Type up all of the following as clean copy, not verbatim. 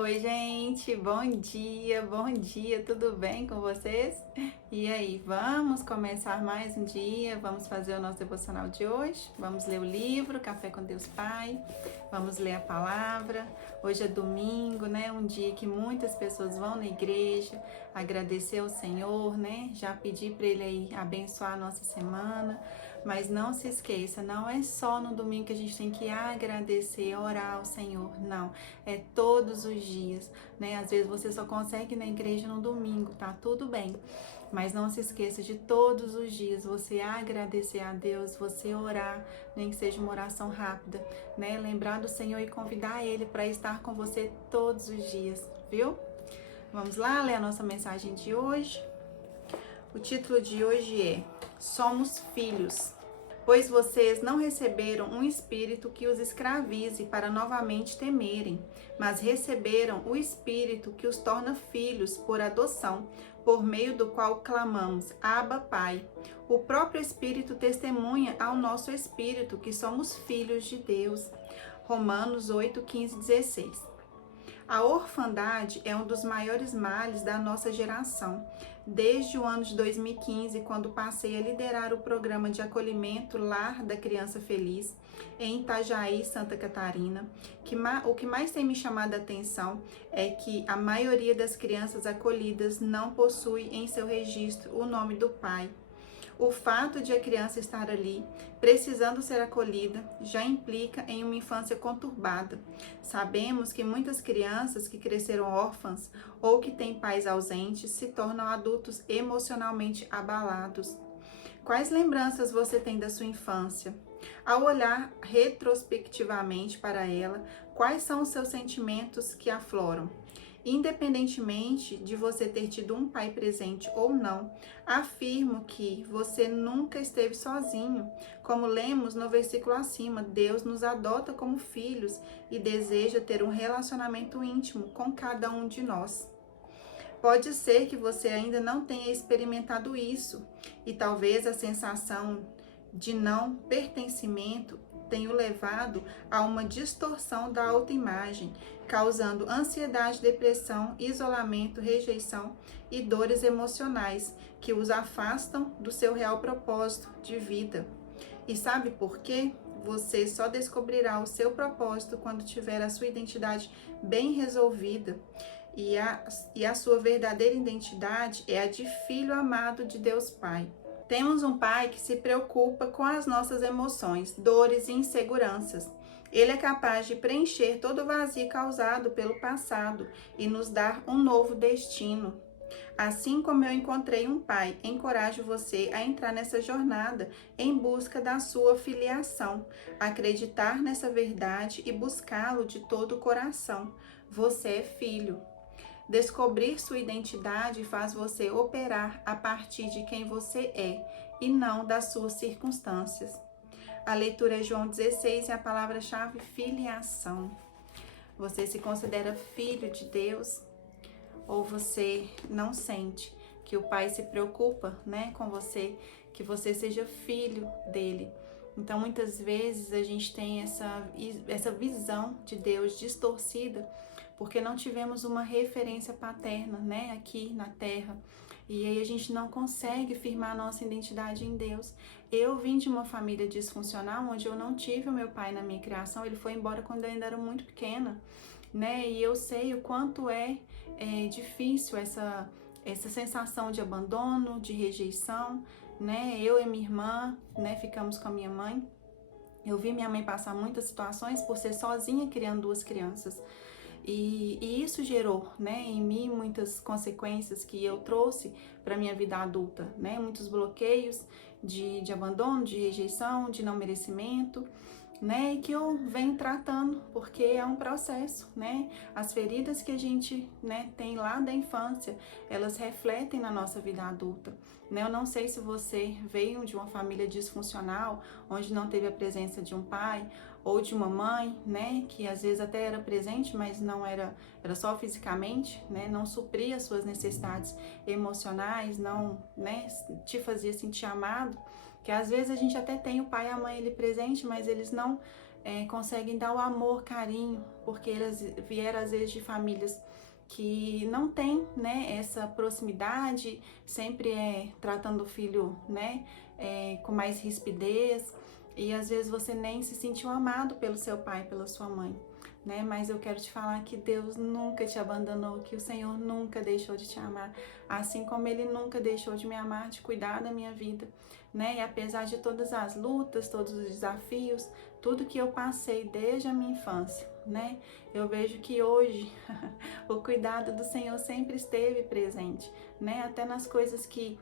Oi, gente, bom dia, tudo bem com vocês? E aí, vamos começar mais um dia, vamos fazer o nosso devocional de hoje, vamos ler o livro Café com Deus Pai, vamos ler a palavra. Hoje é domingo, né? Um dia que muitas pessoas vão na igreja agradecer ao Senhor, né? Já pedir para Ele aí abençoar a nossa semana. Mas não se esqueça, não é só no domingo que a gente tem que agradecer, orar ao Senhor, não. É todos os dias, né? Às vezes você só consegue ir na igreja no domingo, tá tudo bem. Mas não se esqueça de todos os dias você agradecer a Deus, você orar, nem que seja uma oração rápida, né? Lembrar do Senhor e convidar Ele para estar com você todos os dias, viu? Vamos lá ler a nossa mensagem de hoje. O título de hoje é Somos Filhos. Pois vocês não receberam um espírito que os escravize para novamente temerem, mas receberam o espírito que os torna filhos por adoção, por meio do qual clamamos, Abba, Pai. O próprio Espírito testemunha ao nosso espírito que somos filhos de Deus. Romanos 8, 15, 16. A orfandade é um dos maiores males da nossa geração. Desde o ano de 2015, quando passei a liderar o programa de acolhimento Lar da Criança Feliz, em Itajaí, Santa Catarina, o que mais tem me chamado a atenção é que a maioria das crianças acolhidas não possui em seu registro o nome do pai. O fato de a criança estar ali, precisando ser acolhida, já implica em uma infância conturbada. Sabemos que muitas crianças que cresceram órfãs ou que têm pais ausentes se tornam adultos emocionalmente abalados. Quais lembranças você tem da sua infância? Ao olhar retrospectivamente para ela, quais são os seus sentimentos que afloram? Independentemente de você ter tido um pai presente ou não, afirmo que você nunca esteve sozinho. Como lemos no versículo acima, Deus nos adota como filhos e deseja ter um relacionamento íntimo com cada um de nós. Pode ser que você ainda não tenha experimentado isso e talvez a sensação de não pertencimento tenha o levado a uma distorção da autoimagem, causando ansiedade, depressão, isolamento, rejeição e dores emocionais que os afastam do seu real propósito de vida. E sabe por quê? Você só descobrirá o seu propósito quando tiver a sua identidade bem resolvida. E a sua verdadeira identidade é a de filho amado de Deus Pai. Temos um Pai que se preocupa com as nossas emoções, dores e inseguranças. Ele é capaz de preencher todo o vazio causado pelo passado e nos dar um novo destino. Assim como eu encontrei um pai, encorajo você a entrar nessa jornada em busca da sua filiação, acreditar nessa verdade e buscá-lo de todo o coração. Você é filho. Descobrir sua identidade faz você operar a partir de quem você é e não das suas circunstâncias. A leitura é João 16 e a palavra-chave filiação. Você se considera filho de Deus ou você não sente que o Pai se preocupa, né, com você, que você seja filho dele? Então, muitas vezes a gente tem essa visão de Deus distorcida porque não tivemos uma referência paterna, né, aqui na Terra. E aí a gente não consegue firmar a nossa identidade em Deus. Eu vim de uma família disfuncional, onde eu não tive o meu pai na minha criação. Ele foi embora quando eu ainda era muito pequena, né? E eu sei o quanto é difícil essa sensação de abandono, de rejeição, né? Eu e minha irmã, né, ficamos com a minha mãe. Eu vi minha mãe passar muitas situações por ser sozinha criando duas crianças. E isso gerou, né, em mim muitas consequências que eu trouxe para minha vida adulta, né? Muitos bloqueios de abandono, de rejeição, de não merecimento, né? E que eu venho tratando, porque é um processo, né? As feridas que a gente, né, tem lá da infância, elas refletem na nossa vida adulta, né? Eu não sei se você veio de uma família disfuncional, onde não teve a presença de um pai ou de uma mãe, né, que às vezes até era presente, mas não era só fisicamente, né? Não supria as suas necessidades emocionais, não, né, te fazia sentir amado. Que às vezes a gente até tem o pai e a mãe ali presente, mas eles não conseguem dar o amor, carinho, porque elas vieram às vezes de famílias que não tem, né, essa proximidade, sempre tratando o filho, né, com mais rispidez, e às vezes você nem se sentiu amado pelo seu pai, pela sua mãe, né? Mas eu quero te falar que Deus nunca te abandonou, que o Senhor nunca deixou de te amar, assim como Ele nunca deixou de me amar, de cuidar da minha vida, né? E apesar de todas as lutas, todos os desafios, tudo que eu passei desde a minha infância, né? Eu vejo que hoje o cuidado do Senhor sempre esteve presente, né? Até nas coisas que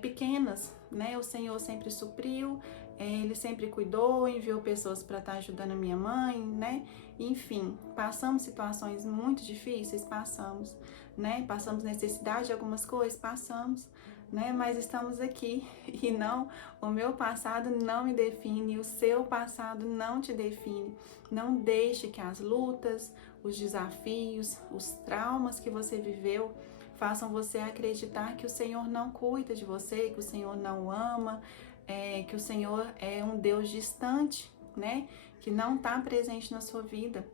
pequenas, né? O Senhor sempre supriu, Ele sempre cuidou, enviou pessoas para estar ajudando a minha mãe, né? Enfim, passamos situações muito difíceis, passamos, né? Passamos necessidade de algumas coisas, passamos, né? Mas estamos aqui e não, o meu passado não me define, o seu passado não te define. Não deixe que as lutas, os desafios, os traumas que você viveu façam você acreditar que o Senhor não cuida de você, que o Senhor não ama, que o Senhor é um Deus distante, né? Que não está presente na sua vida.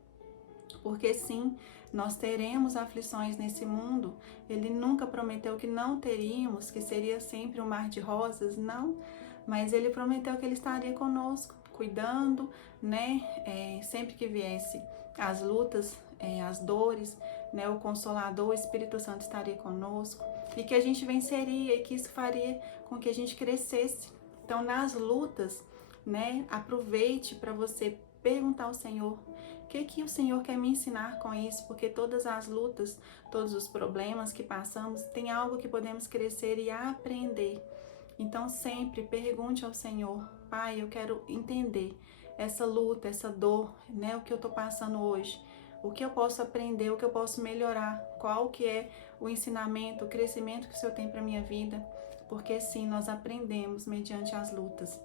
Porque sim, nós teremos aflições nesse mundo. Ele nunca prometeu que não teríamos, que seria sempre um mar de rosas, não. Mas Ele prometeu que Ele estaria conosco, cuidando, né? Sempre que viesse as lutas, as dores, né? O Consolador, o Espírito Santo estaria conosco. E que a gente venceria e que isso faria com que a gente crescesse. Então, nas lutas, né? Aproveite para você perguntar ao Senhor: o que o Senhor quer me ensinar com isso? Porque todas as lutas, todos os problemas que passamos, tem algo que podemos crescer e aprender. Então sempre pergunte ao Senhor: Pai, eu quero entender essa luta, essa dor, né? O que eu tô passando hoje. O que eu posso aprender, o que eu posso melhorar, qual que é o ensinamento, o crescimento que o Senhor tem para minha vida. Porque sim, nós aprendemos mediante as lutas,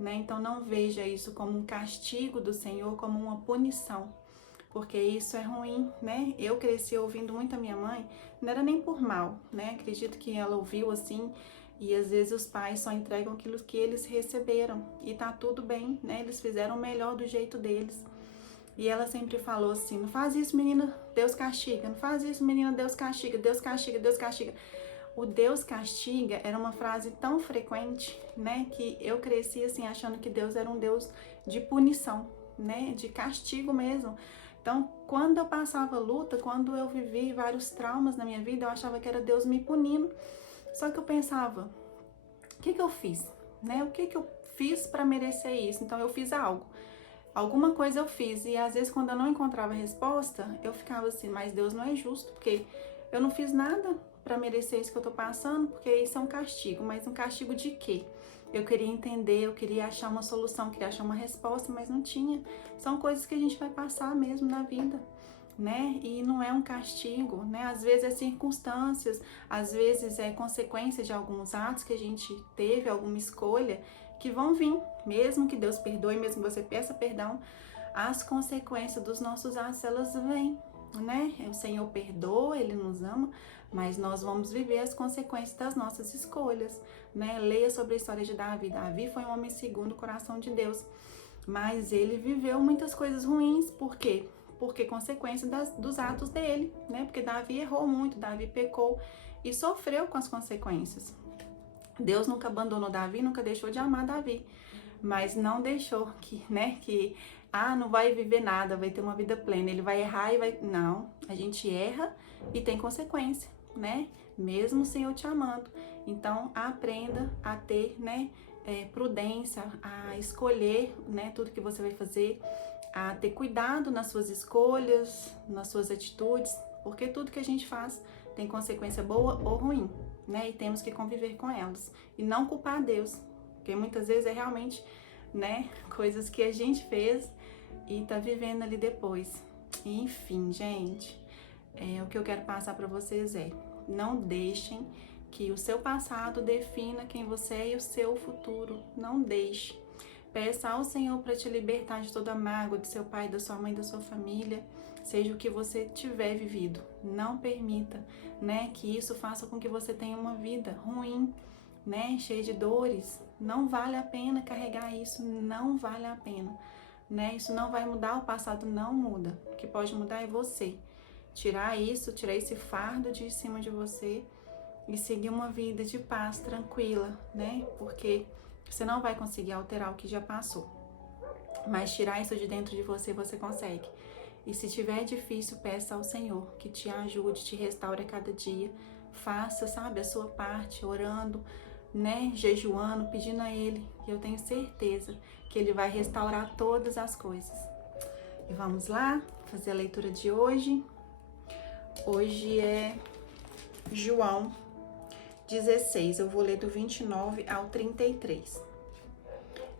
né? Então não veja isso como um castigo do Senhor, como uma punição, porque isso é ruim, né? Eu cresci ouvindo muito a minha mãe, não era nem por mal, né? Acredito que ela ouviu assim, e às vezes os pais só entregam aquilo que eles receberam, e tá tudo bem, né? Eles fizeram o melhor do jeito deles. E ela sempre falou assim: não faz isso, menina, Deus castiga. Não faz isso, menina, Deus castiga. Deus castiga, Deus castiga. O Deus castiga era uma frase tão frequente, né, que eu cresci assim achando que Deus era um Deus de punição, né, de castigo mesmo. Então, quando eu passava luta, quando eu vivi vários traumas na minha vida, eu achava que era Deus me punindo. Só que eu pensava: o que eu fiz, né? O que eu fiz para merecer isso? Então, eu fiz algo. Alguma coisa eu fiz, e às vezes quando eu não encontrava resposta, eu ficava assim: mas Deus não é justo, porque eu não fiz nada para merecer isso que eu tô passando, porque isso é um castigo. Mas um castigo de quê? Eu queria entender, eu queria achar uma solução, queria achar uma resposta, mas não tinha. São coisas que a gente vai passar mesmo na vida, né? E não é um castigo, né? Às vezes é circunstâncias, às vezes é consequência de alguns atos que a gente teve, alguma escolha, que vão vir, mesmo que Deus perdoe, mesmo que você peça perdão, as consequências dos nossos atos, elas vêm, né? O Senhor perdoa, Ele nos ama, mas nós vamos viver as consequências das nossas escolhas, né? Leia sobre a história de Davi. Davi foi um homem segundo o coração de Deus, mas ele viveu muitas coisas ruins. Por quê? Porque consequência dos atos dele, né? Porque Davi errou muito, Davi pecou e sofreu com as consequências. Deus nunca abandonou Davi, nunca deixou de amar Davi, mas não deixou que não vai viver nada, vai ter uma vida plena, ele vai errar e vai... Não, a gente erra e tem consequência, né? Mesmo o Senhor te amando. Então, aprenda a ter, né, prudência, a escolher, né, tudo que você vai fazer, a ter cuidado nas suas escolhas, nas suas atitudes, porque tudo que a gente faz tem consequência boa ou ruim, né? E temos que conviver com elas e não culpar Deus, porque muitas vezes é realmente, né, coisas que a gente fez e tá vivendo ali depois. Enfim, gente, o que eu quero passar para vocês é: não deixem que o seu passado defina quem você é e o seu futuro. Não deixe. Peça ao Senhor para te libertar de toda a mágoa do seu pai, da sua mãe, da sua família, seja o que você tiver vivido. Não permita, né, que isso faça com que você tenha uma vida ruim, né, cheia de dores. Não vale a pena carregar isso, não vale a pena. né? Isso não vai mudar, o passado não muda. O que pode mudar é você. Tirar isso, tirar esse fardo de cima de você e seguir uma vida de paz, tranquila, né? Porque você não vai conseguir alterar o que já passou. Mas tirar isso de dentro de você, você consegue. E se tiver difícil, peça ao Senhor que te ajude, te restaure a cada dia. Faça, sabe, a sua parte, orando, né, jejuando, pedindo a Ele. E eu tenho certeza que Ele vai restaurar todas as coisas. E vamos lá, fazer a leitura de hoje. Hoje é João 16, eu vou ler do 29 ao 33.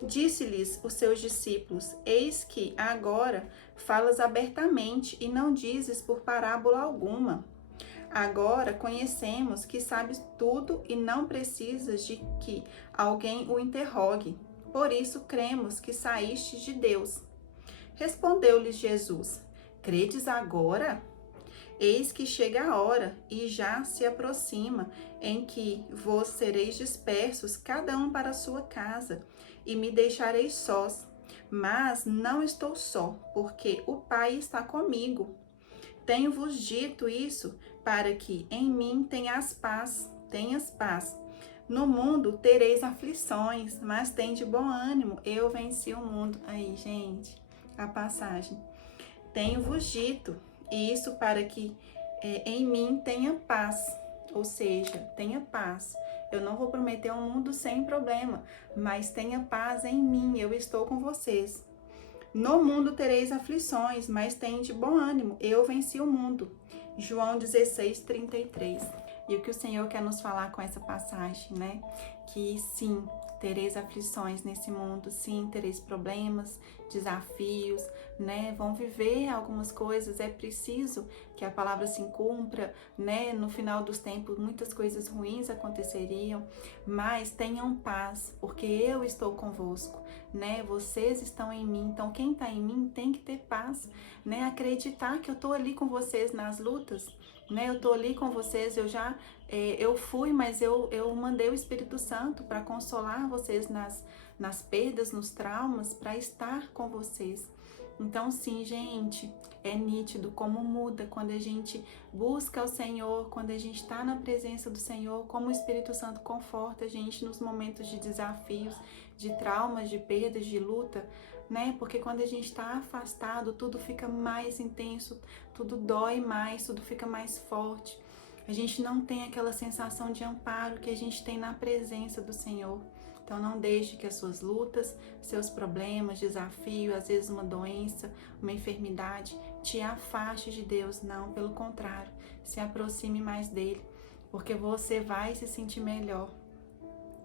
Disse-lhes os seus discípulos: Eis que agora falas abertamente e não dizes por parábola alguma. Agora conhecemos que sabes tudo e não precisas de que alguém o interrogue. Por isso cremos que saíste de Deus. Respondeu-lhes Jesus: Credes agora? Eis que chega a hora, e já se aproxima, em que vós sereis dispersos, cada um para a sua casa, e me deixareis sós. Mas não estou só, porque o Pai está comigo. Tenho-vos dito isso, para que em mim tenhas paz. No mundo tereis aflições, mas tende bom ânimo, eu venci o mundo. Aí, gente, a passagem. Tenho-vos dito isso para que em mim tenha paz, ou seja, tenha paz. Eu não vou prometer um mundo sem problema, mas tenha paz em mim, eu estou com vocês. No mundo tereis aflições, mas tende bom ânimo, eu venci o mundo. João 16, 33. E o que o Senhor quer nos falar com essa passagem, né? Que sim, tereis aflições nesse mundo, sim, tereis problemas, desafios, né? Vão viver algumas coisas, é preciso que a palavra se cumpra, né? No final dos tempos, muitas coisas ruins aconteceriam, mas tenham paz, porque eu estou convosco, né? Vocês estão em mim, então quem está em mim tem que ter paz, né? Acreditar que eu estou ali com vocês nas lutas, né? Eu estou ali com vocês, eu fui, mas eu mandei o Espírito Santo para consolar vocês nas perdas, nos traumas, para estar com vocês. Então, sim, gente, é nítido como muda quando a gente busca o Senhor, quando a gente está na presença do Senhor, como o Espírito Santo conforta a gente nos momentos de desafios, de traumas, de perdas, de luta, né? Porque quando a gente está afastado, tudo fica mais intenso, tudo dói mais, tudo fica mais forte. A gente não tem aquela sensação de amparo que a gente tem na presença do Senhor. Então não deixe que as suas lutas, seus problemas, desafio, às vezes uma doença, uma enfermidade, te afaste de Deus. Não, pelo contrário, se aproxime mais dele, porque você vai se sentir melhor.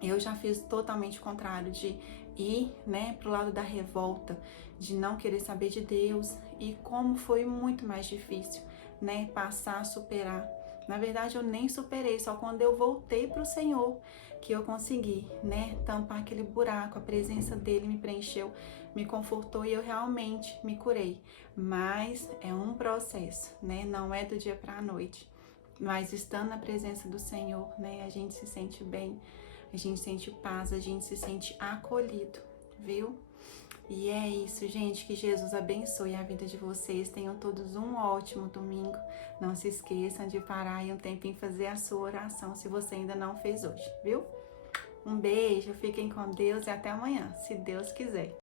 Eu já fiz totalmente o contrário, de ir, né, pro lado da revolta, de não querer saber de Deus, e como foi muito mais difícil, né, passar a superar. Na verdade, eu nem superei, só quando eu voltei pro Senhor que eu consegui, né, tampar aquele buraco. A presença dele me preencheu, me confortou e eu realmente me curei. Mas é um processo, né, não é do dia para a noite. Mas estando na presença do Senhor, né, a gente se sente bem, a gente sente paz, a gente se sente acolhido, viu? E é isso, gente, que Jesus abençoe a vida de vocês, tenham todos um ótimo domingo. Não se esqueçam de parar e um tempinho fazer a sua oração, se você ainda não fez hoje, viu? Um beijo, fiquem com Deus e até amanhã, se Deus quiser.